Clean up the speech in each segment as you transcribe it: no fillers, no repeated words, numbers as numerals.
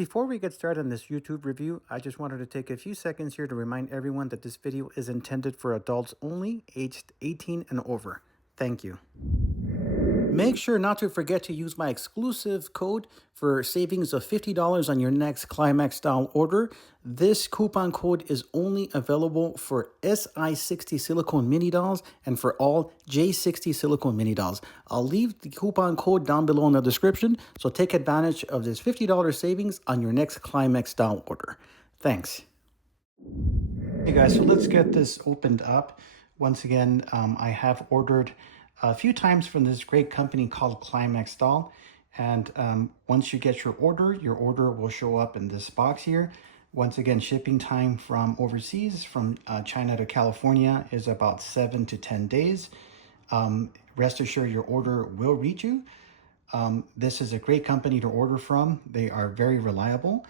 Before we get started on this YouTube review, I just wanted to take a few seconds here to remind everyone that this video is intended for adults only, aged 18 and over. Thank you. Make sure not to forget to use my exclusive code for savings of $50 on your next Climax style order. This coupon code is only available for Si60 Silicone Mini Dolls and for all J60 Silicone Mini Dolls. I'll leave the coupon code down below in the description, so take advantage of this $50 savings on your next Climax style order. Thanks. Hey guys, so let's get this opened up. Once again, I have ordered a few times from this great company called Climax doll, and once you get your order will show up in this box here. Once again, shipping time from overseas, from China to California, is about 7 to 10 days. Rest assured your order will reach you. This is a great company to order from. They are very reliable.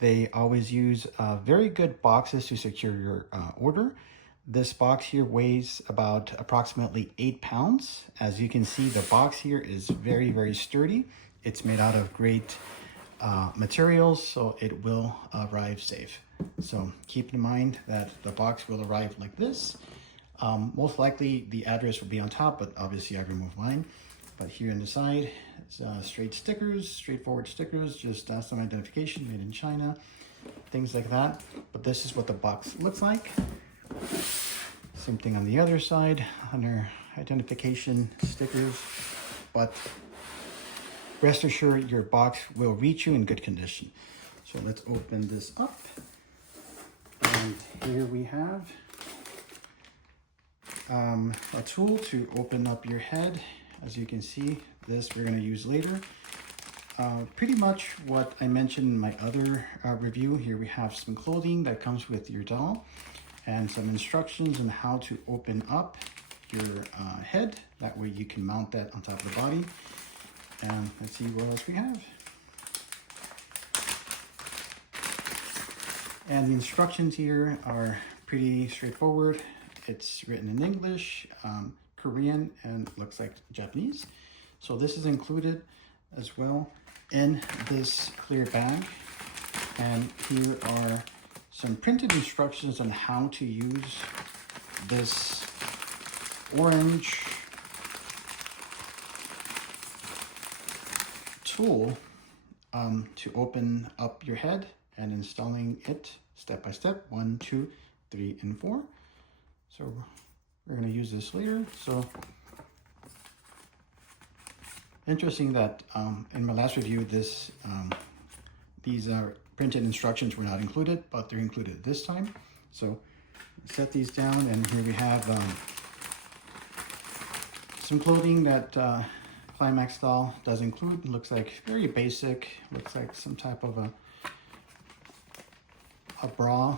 They always use very good boxes to secure your order. This box here weighs about approximately 8 pounds. As you can see, the box here is very, very sturdy. It's made out of great materials, so it will arrive safe. So keep in mind that the box will arrive like this. Most likely the address will be on top, but obviously I removed mine. But here on the side, it's straightforward stickers, just some identification, made in China, things like that. But this is what the box looks like. Same thing on the other side, under identification stickers, but rest assured your box will reach you in good condition. So let's open this up. And here we have a tool to open up your head. As you can see, this we're going to use later. Pretty much what I mentioned in my other review. Here we have some clothing that comes with your doll, and some instructions on how to open up your head. That way you can mount that on top of the body. And let's see what else we have. And the instructions here are pretty straightforward. It's written in English, Korean, and looks like Japanese. So this is included as well in this clear bag. And here are some printed instructions on how to use this orange tool to open up your head, and installing it step by step, 1, 2, 3, and 4. So we're going to use this later. So interesting that in my last review, these are printed instructions were not included, but they're included this time. So set these down, and here we have some clothing that Climax doll does include. It looks like very basic, looks like some type of a bra,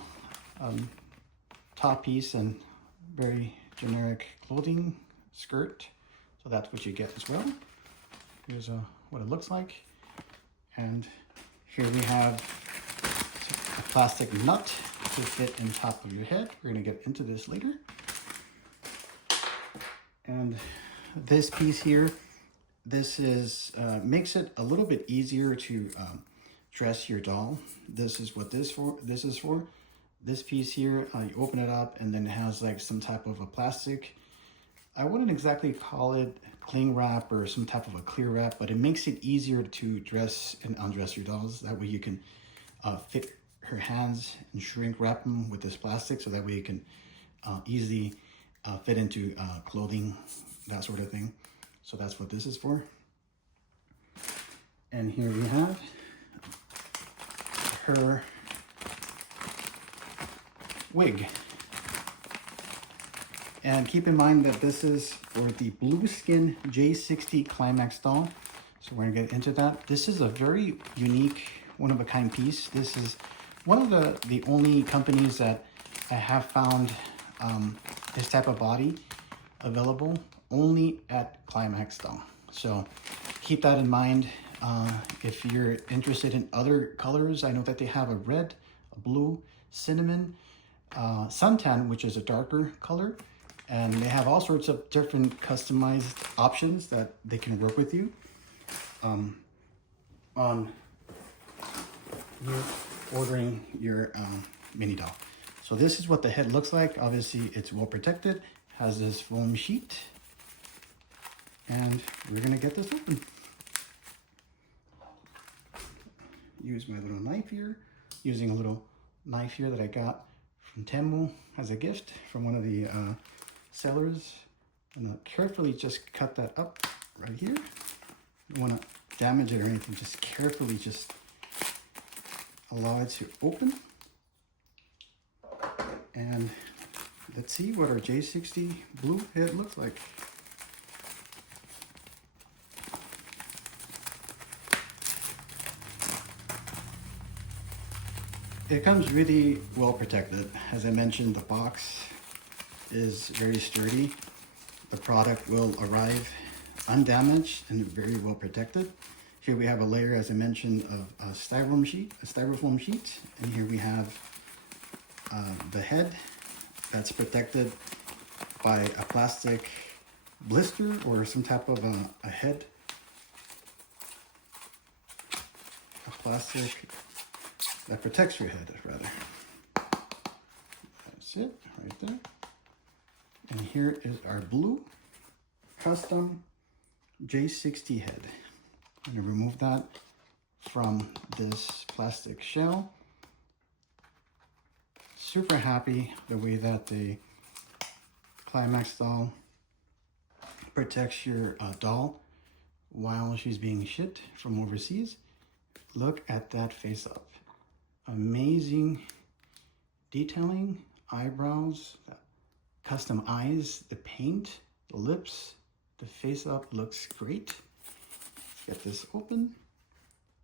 top piece, and very generic clothing, skirt. So that's what you get as well. Here's what it looks like. And here we have a plastic nut to fit in top of your head. We're going to get into this later. And this piece here, this is makes it a little bit easier to dress your doll. This is what this is for. This piece here, you open it up, and then it has like some type of a plastic. I wouldn't exactly call it cling wrap or some type of a clear wrap, but it makes it easier to dress and undress your dolls. That way you can fit her hands and shrink wrap them with this plastic, so that way you can easily fit into clothing, that sort of thing. So that's what this is for. And here we have her wig. And keep in mind that this is for the Blue Skin J60 Climax doll. So we're gonna get into that. This is a very unique, one-of-a-kind piece. This is one of the only companies that I have found this type of body available only at Climax doll. So keep that in mind. If you're interested in other colors, I know that they have a red, a blue, cinnamon, suntan, which is a darker color. And they have all sorts of different customized options that they can work with you on you're ordering your mini doll. So this is what the head looks like. Obviously, it's well protected, has this foam sheet, and we're gonna get this open. Use my little knife here, using a little knife here that I got from Temu as a gift from one of the sellers. I'm gonna carefully just cut that up right here. You don't wanna damage it or anything, just carefully just allow it to open. And let's see what our J60 blue head looks like. It comes really well protected. As I mentioned, the box is very sturdy. The product will arrive undamaged and very well protected. Here we have a layer, as I mentioned, of a styrofoam sheet. And here we have the head that's protected by a plastic blister or some type of a head. A plastic that protects your head, rather. That's it, right there. And here is our blue custom J60 head. I'm gonna remove that from this plastic shell. Super happy the way that the Climax doll protects your doll while she's being shipped from overseas. Look at that face up. Amazing detailing, eyebrows, custom eyes, the paint, the lips, the face up looks great. Let's get this open.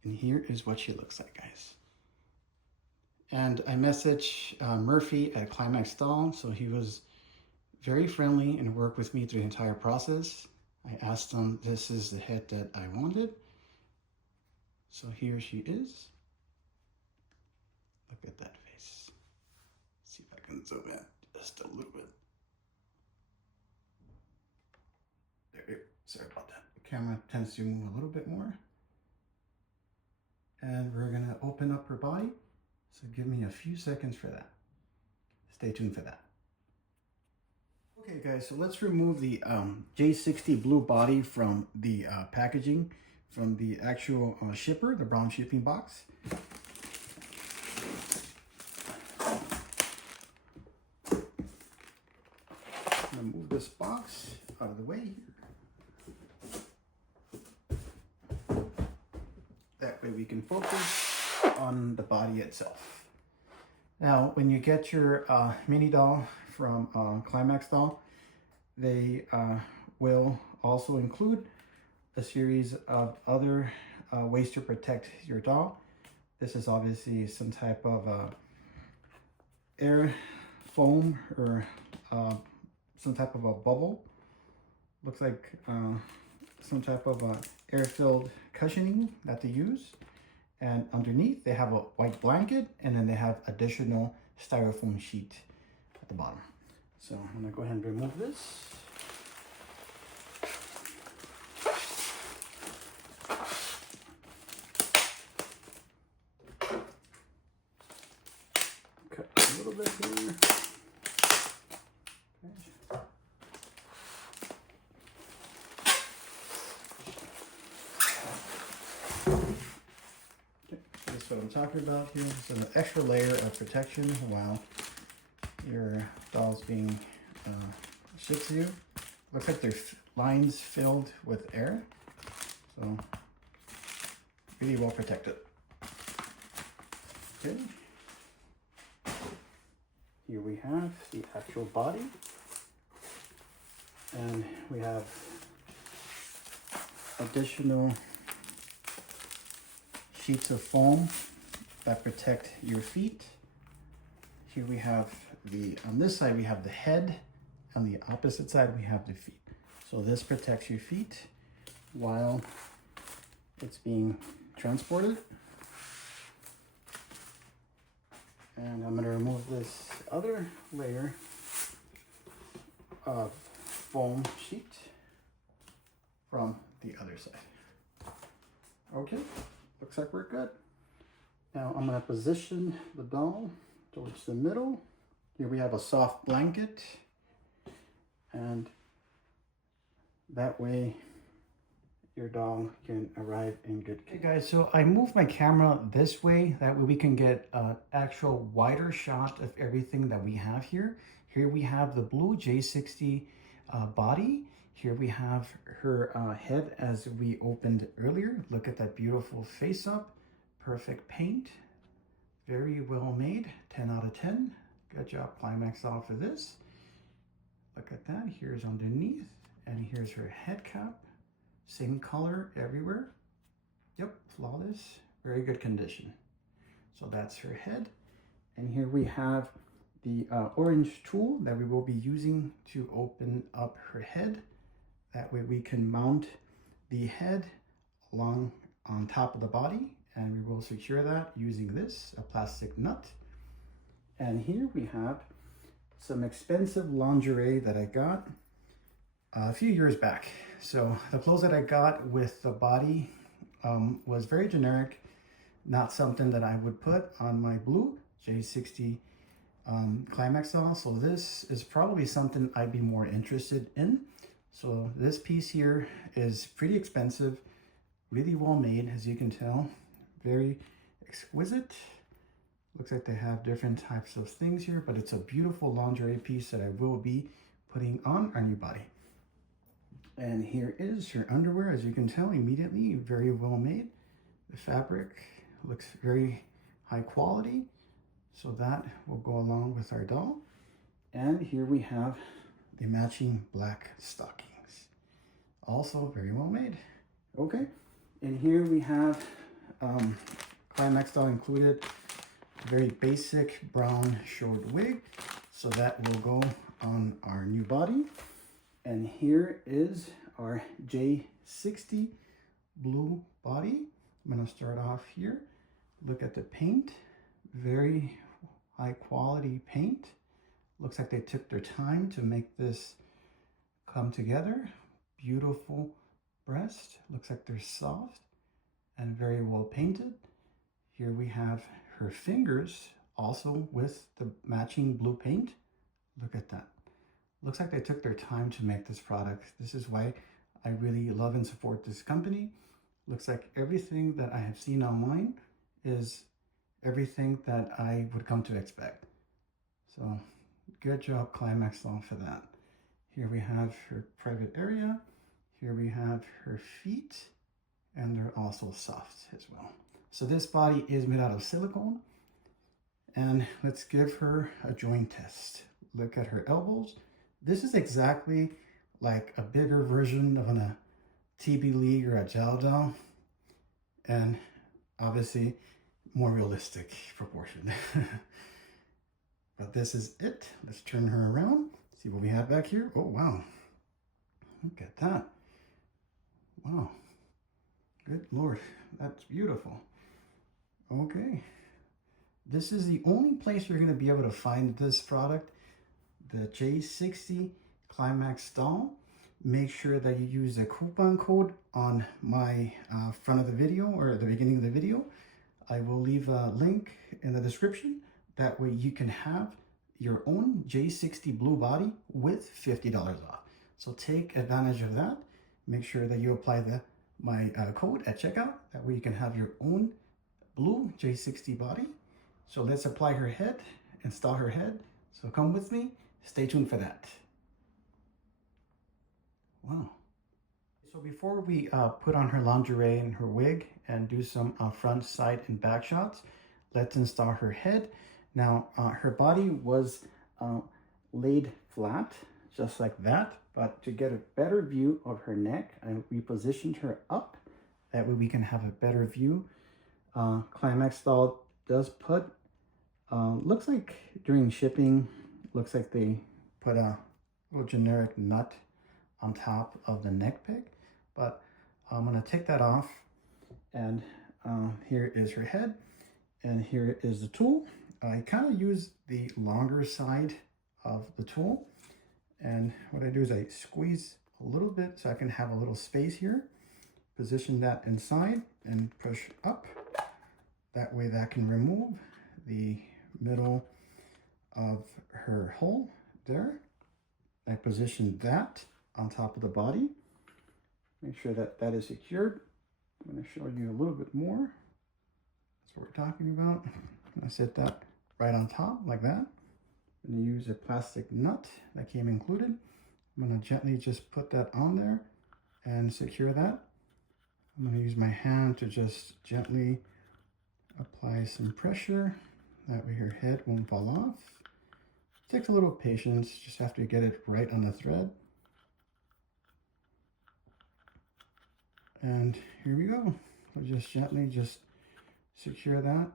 And here is what she looks like, guys. And I messaged Murphy at Climax Doll, so he was very friendly and worked with me through the entire process. I asked him, this is the head that I wanted. So here she is. Look at that face. Let's see if I can zoom in just a little bit. There we go. Sorry about that. The camera tends to move a little bit more. And we're gonna open up her body. So give me a few seconds for that. Stay tuned for that. Okay guys, so let's remove the J60 blue body from the packaging, from the actual shipper, the brown shipping box. I'm gonna move this box out of the way here. That way we can focus on the body itself. Now, when you get your mini doll from Climax Doll, they will also include a series of other ways to protect your doll. This is obviously some type of air foam or some type of a bubble. Looks like some type of air-filled cushioning that they use. And underneath they have a white blanket, and then they have additional styrofoam sheet at the bottom. So I'm gonna go ahead and remove this. Cut a little bit here. What I'm talking about here is an extra layer of protection while your doll's being shipped to you. Looks like there's lines filled with air, so really well protected. Okay, here we have the actual body, and we have additional sheets of foam that protect your feet. Here we have on this side we have the head, on the opposite side we have the feet. So this protects your feet while it's being transported. And I'm going to remove this other layer of foam sheet from the other side. Okay. Looks like we're good. Now I'm going to position the doll towards the middle. Here we have a soft blanket, and that way your doll can arrive in good care. Okay guys, so I moved my camera this way, that way we can get an actual wider shot of everything that we have here. Here we have the blue J60 body. Here we have her head as we opened earlier. Look at that beautiful face up, perfect paint, very well made, 10 out of 10. Good job Climax doll for this. Look at that, here's underneath, and here's her head cap. Same color everywhere. Yep, flawless, very good condition. So that's her head. And here we have the orange tool that we will be using to open up her head. That way we can mount the head along on top of the body, and we will secure that using this, a plastic nut. And here we have some expensive lingerie that I got a few years back. So the clothes that I got with the body was very generic, not something that I would put on my blue J60 Climax doll. So this is probably something I'd be more interested in. So this piece here is pretty expensive, really well made, as you can tell, very exquisite. Looks like they have different types of things here, but it's a beautiful lingerie piece that I will be putting on our new body. And here is her underwear, as you can tell immediately, very well made. The fabric looks very high quality, so that will go along with our doll. And here we have the matching black stockings, also very well made. Okay, and here we have Climax doll included a very basic brown short wig, so that will go on our new body. And here is our J60 blue body. I'm going to start off here. Look at the paint, very high quality paint. Looks like they took their time to make this come together. Beautiful breast. Looks like they're soft and very well painted. Here we have her fingers, also with the matching blue paint. Look at that. Looks like they took their time to make this product. This is why I really love and support this company. Looks like everything that I have seen online is everything that I would come to expect. So good job Climax doll for that. Here we have her private area. Here we have her feet, and they're also soft as well. So this body is made out of silicone, and let's give her a joint test. Look at her elbows. This is exactly like a bigger version of a TB League or a Gel doll, and obviously more realistic proportion. But this is it. Let's turn her around, see what we have back here. Oh, wow. Look at that. Wow. Good Lord, that's beautiful. Okay. This is the only place you're going to be able to find this product, the J60 Climax doll. Make sure that you use the coupon code on my front of the video or at the beginning of the video. I will leave a link in the description. That way you can have your own J60 blue body with $50 off. So take advantage of that. Make sure that you apply my code at checkout. That way you can have your own blue J60 body. So let's apply her head, install her head. So come with me. Stay tuned for that. Wow. So before we put on her lingerie and her wig and do some front, side, and back shots, let's install her head. Now, her body was laid flat, just like that. But to get a better view of her neck, I repositioned her up. That way we can have a better view. Climax doll does put, looks like during shipping, looks like they put a little generic nut on top of the neck peg, but I'm gonna take that off, and here is her head, and here is the tool. I kind of use the longer side of the tool, and what I do is I squeeze a little bit so I can have a little space here, position that inside and push up, That way that can remove the middle of her hole there. I positioned that on top of the body. Make sure that that is secured. I'm going to show you a little bit more. That's what we're talking about. I set that right on top like that. I'm going to use a plastic nut that came included. I'm going to gently just put that on there and secure that. I'm going to use my hand to just gently apply some pressure. That way her head won't fall off. It takes a little patience, just have to get it right on the thread. And here we go. I'll just gently just secure that.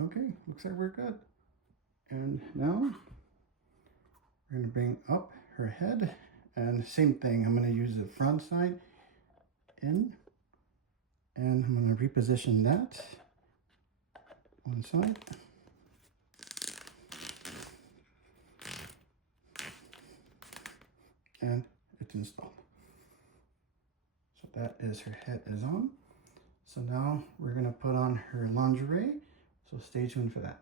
Okay, looks like we're good. And now we're going to bring up her head, and same thing, I'm going to use the front side in, and I'm going to reposition that one side. And it's installed. So that is her head is on. So now we're going to put on her lingerie. So stay tuned for that.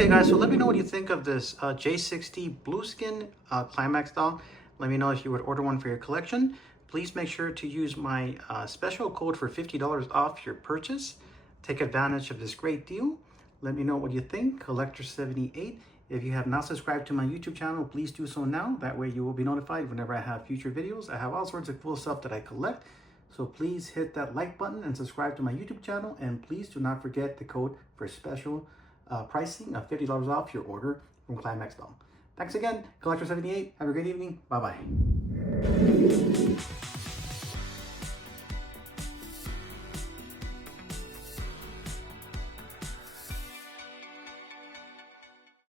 Okay guys, so let me know what you think of this J60 Blueskin Climax doll. Let me know if you would order one for your collection. Please make sure to use my special code for $50 off your purchase. Take advantage of this great deal. Let me know what you think, Collector78. If you have not subscribed to my YouTube channel, please do so now. That way you will be notified whenever I have future videos. I have all sorts of cool stuff that I collect. So please hit that like button and subscribe to my YouTube channel. And please do not forget the code for special pricing of $50 off your order from Climax Doll. Thanks again, Collector78. Have a great evening. Bye-bye.